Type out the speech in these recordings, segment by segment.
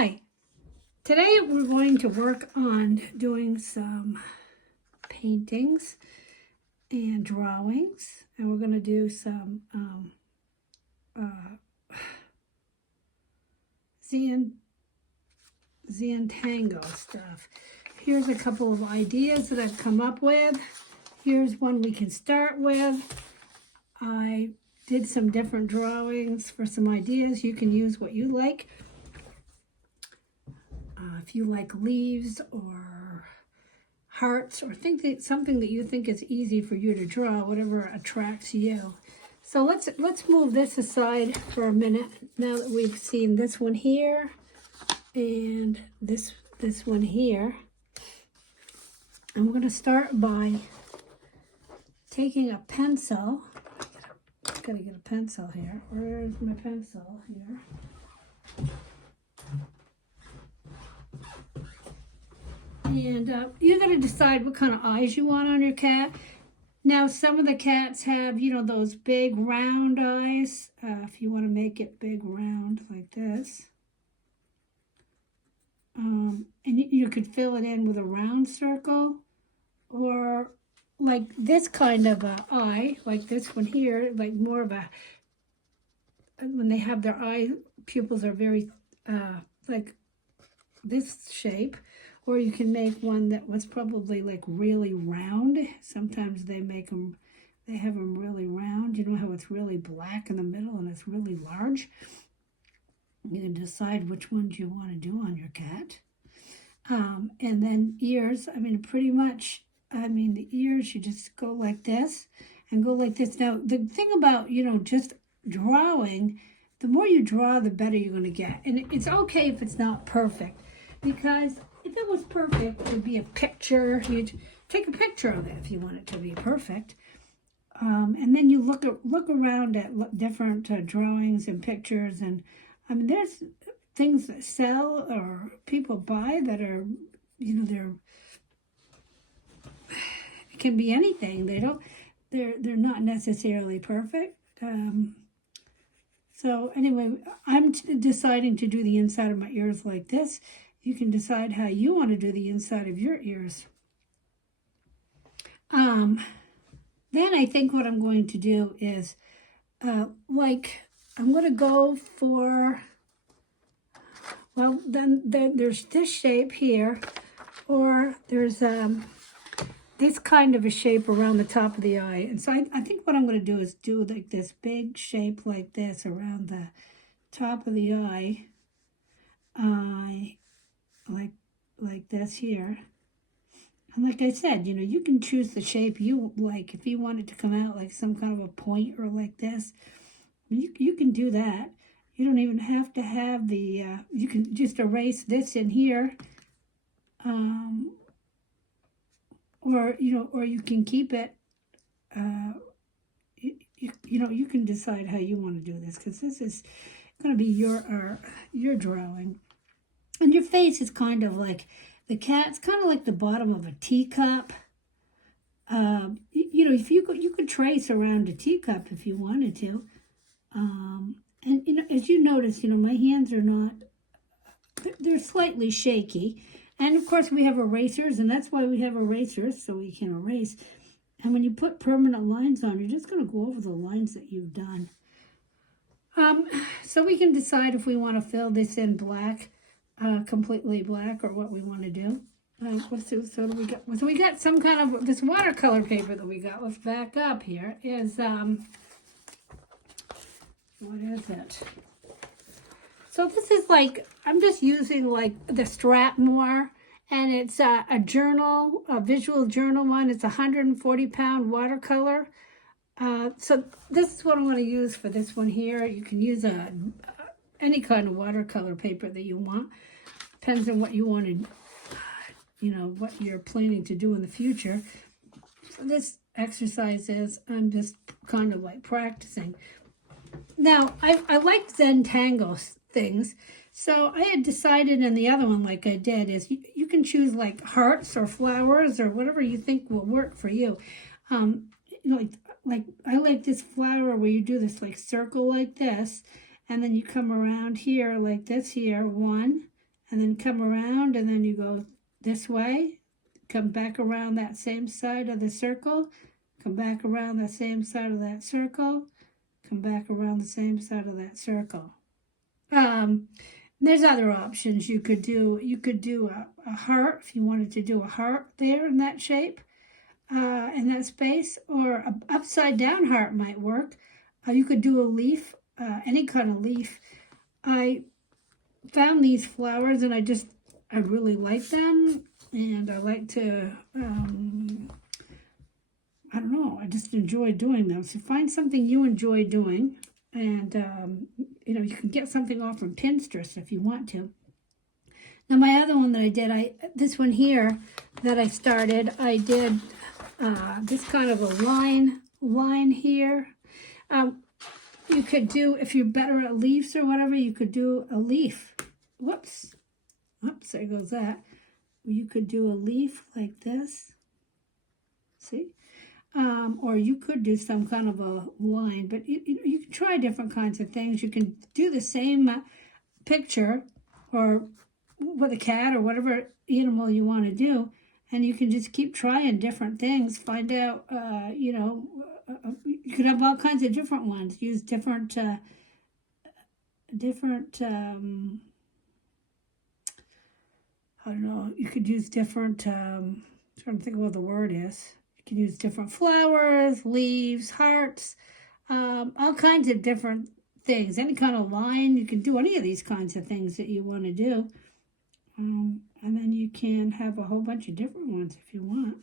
Hi, today we're going to work on doing some paintings and drawings, and we're going to do some zentangle stuff. Here's a couple of ideas that I've come up with. Here's one we can start with. I did some different drawings for some ideas. You can use what you like. If you like leaves or hearts, or think that something that you think is easy for you to draw, whatever attracts you. So let's move this aside for a minute now that we've seen this one here and this one here. I'm going to start by taking a pencil. Gotta get a pencil here. Where's my pencil here? And you're going to decide what kind of eyes you want on your cat. Now, some of the cats have, those big round eyes. If you want to make it big round like this. And you could fill it in with a round circle. Or like this kind of eye, like this one here, like more of a, when they have their eye pupils are very, like this shape. Or you can make one that was probably like really round. Sometimes they have them really round. You know how it's really black in the middle and it's really large? You can decide which ones you want to do on your cat. And then ears, pretty much, the ears, you just go like this and go like this. Now, the thing about, just drawing, the more you draw, the better you're going to get. And it's okay if it's not perfect, because if it was perfect, it would be a picture. You'd take a picture of it if you want it to be perfect. And then you look around at different drawings and pictures. And there's things that sell or people buy that are, it can be anything. They're not necessarily perfect. So anyway, I'm deciding to do the inside of my ears like this. You can decide how you want to do the inside of your ears. Then I think what I'm going to do is, I'm going to go for, well, then there's this shape here, or there's this kind of a shape around the top of the eye. And so I think what I'm going to do is do like this big shape like this around the top of the eye. Like this here. And like I said, you can choose the shape you like. If you want it to come out like some kind of a point or like this, you can do that. You don't even have to have the, you can just erase this in here. Or you can keep it, you can decide how you want to do this, because this is going to be your drawing. And your face is kind of like the cat's kind of like the bottom of a teacup. If you could trace around a teacup if you wanted to. And as you notice, my hands are not, they're slightly shaky. And of course we have erasers, and that's why we have erasers, so we can erase. And when you put permanent lines on, you're just going to go over the lines that you've done. So we can decide if we want to fill this in black. Completely black, or what we want to do. So we got. So we got some kind of this watercolor paper that we got. Let's back up here. Is what is it? So this is like, I'm just using like the Strathmore, and it's a journal, a visual journal one. It's 140-pound watercolor. So this is what I'm going to use for this one here. You can use any kind of watercolor paper that you want. Depends on what you want to, what you're planning to do in the future. So this exercise is, I'm just kind of like practicing. Now, I like zentangle things. So I had decided in the other one, like I did, is you can choose like hearts or flowers or whatever you think will work for you. Like I like this flower where you do this like circle like this, and then you come around here like this here, one, and then come around, and then you go this way, come back around that same side of the circle, come back around the same side of that circle, come back around the same side of that circle. There's other options you could do. You could do a heart if you wanted to do a heart there in that shape, in that space, or an upside down heart might work. You could do a leaf, any kind of leaf. I found these flowers and I really like them, and I like to, I don't know, I just enjoy doing them. So find something you enjoy doing, and you know, you can get something off from Pinterest if you want to. Now my other one that I did, this one here that I started, I did this kind of a line here. You could do, if you're better at leaves or whatever, you could do a leaf. Whoops, there goes that. You could do a leaf like this, see? Or you could do some kind of a line, but you can try different kinds of things. You can do the same picture, or with a cat or whatever animal you want to do, and you can just keep trying different things. Find out, you know, you could have all kinds of different ones. Use different, I don't know, you could use different, I'm trying to think of what the word is. You can use different flowers, leaves, hearts, all kinds of different things. Any kind of line, you can do any of these kinds of things that you want to do. And then you can have a whole bunch of different ones if you want.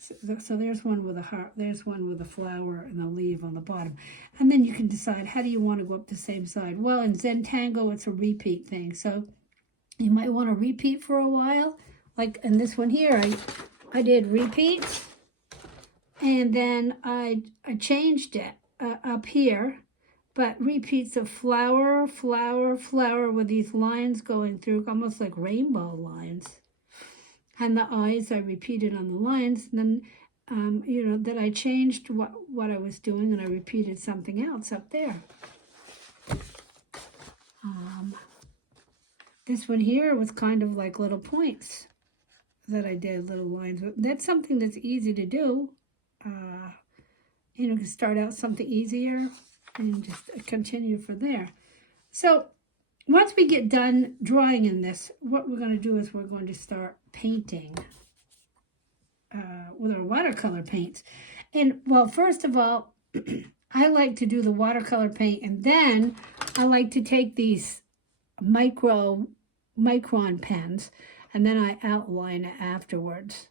So there's one with a heart, there's one with a flower and a leaf on the bottom. And then you can decide, how do you want to go up the same side? Well, in zentangle, it's a repeat thing. So you might want to repeat for a while. Like in this one here, I did repeats. And then I changed it up here. But repeats of flower, flower, flower with these lines going through, almost like rainbow lines. And the eyes, I repeated on the lines. And then, you know, that I changed what I was doing, and I repeated something else up there. This one here was kind of like little points that I did, little lines. That's something that's easy to do. You know, to start out something easier and just continue from there. So once we get done drawing in this, what we're going to do is we're going to start painting with our watercolor paints. And well, first of all, I like to do the watercolor paint, and then I like to take these micron pens, and then I outline it afterwards.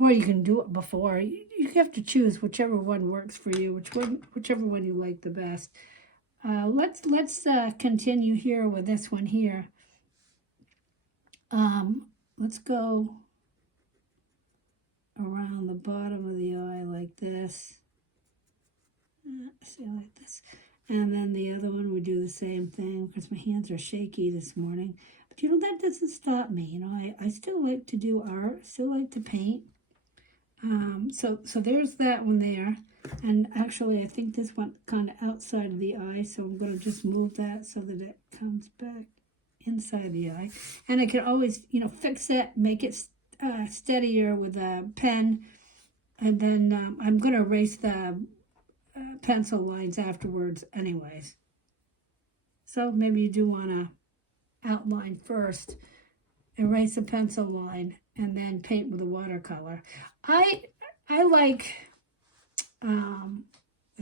Or you can do it before. You have to choose whichever one works for you, whichever one you like the best. Let's continue here with this one here. Let's go around the bottom of the eye like this. See, like this. And then the other one we do the same thing, because my hands are shaky this morning. But you know, that doesn't stop me. You know, I still like to do art, still like to paint. So there's that one there. And actually, I think this went kind of outside of the eye, so I'm going to just move that so that it comes back inside the eye. And I can always, you know, fix it, make it steadier with a pen. And then I'm going to erase the pencil lines afterwards anyways. So maybe you do want to outline first, erase a pencil line, and then paint with a watercolor. I like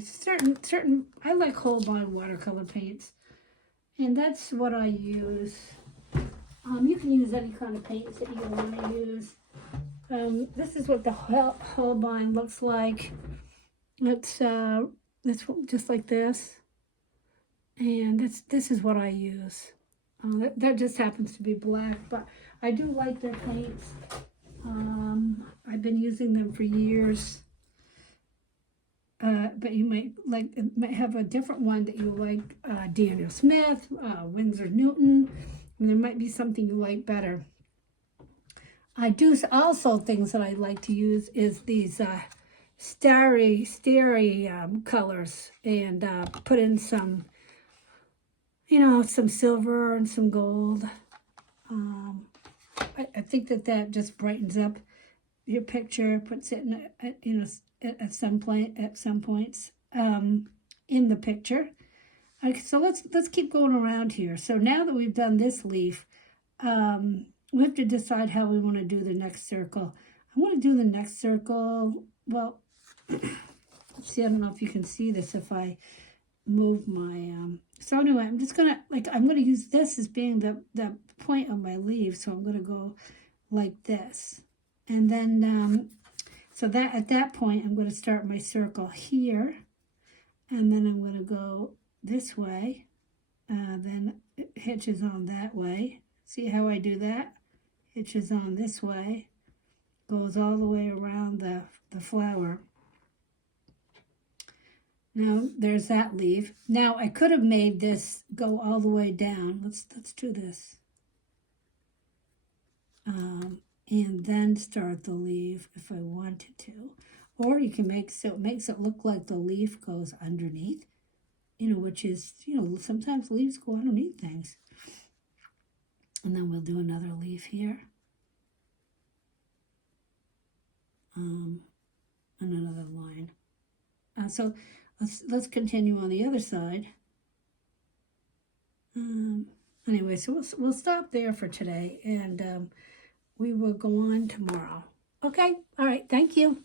certain I like Holbein watercolor paints, and that's what I use. You can use any kind of paints that you want to use. This is what the Holbein looks like. It's just like this, and this is what I use. That just happens to be black, but I do like their paints. I've been using them for years. But you might have a different one that you like, Daniel Smith, Winsor Newton, and there might be something you like better. I do also, things that I like to use is these starry colors, and put in some, you know, some silver and some gold. I think that just brightens up your picture, puts it in, you know, at some points in the picture. Okay, so let's keep going around here. So now that we've done this leaf, we have to decide how we want to do the next circle. I want to do the next circle. Well, let's see. I don't know if you can see this if I move my. So anyway, I'm just gonna I'm gonna use this as being the point of my leaf. So I'm gonna go like this, and then so that at that point I'm going to start my circle here, and then I'm going to go this way, then it hitches on that way. See how I do that? Hitches on this way, goes all the way around the flower. Now there's that leaf. Now I could have made this go all the way down. Let's do this. And then start the leaf if I wanted to. Or you can make so it makes it look like the leaf goes underneath, you know, which is, you know, sometimes leaves go underneath things. And then we'll do another leaf here. And another line. So let's continue on the other side. Anyway, so we'll stop there for today, and we will go on tomorrow. Okay, all right, thank you.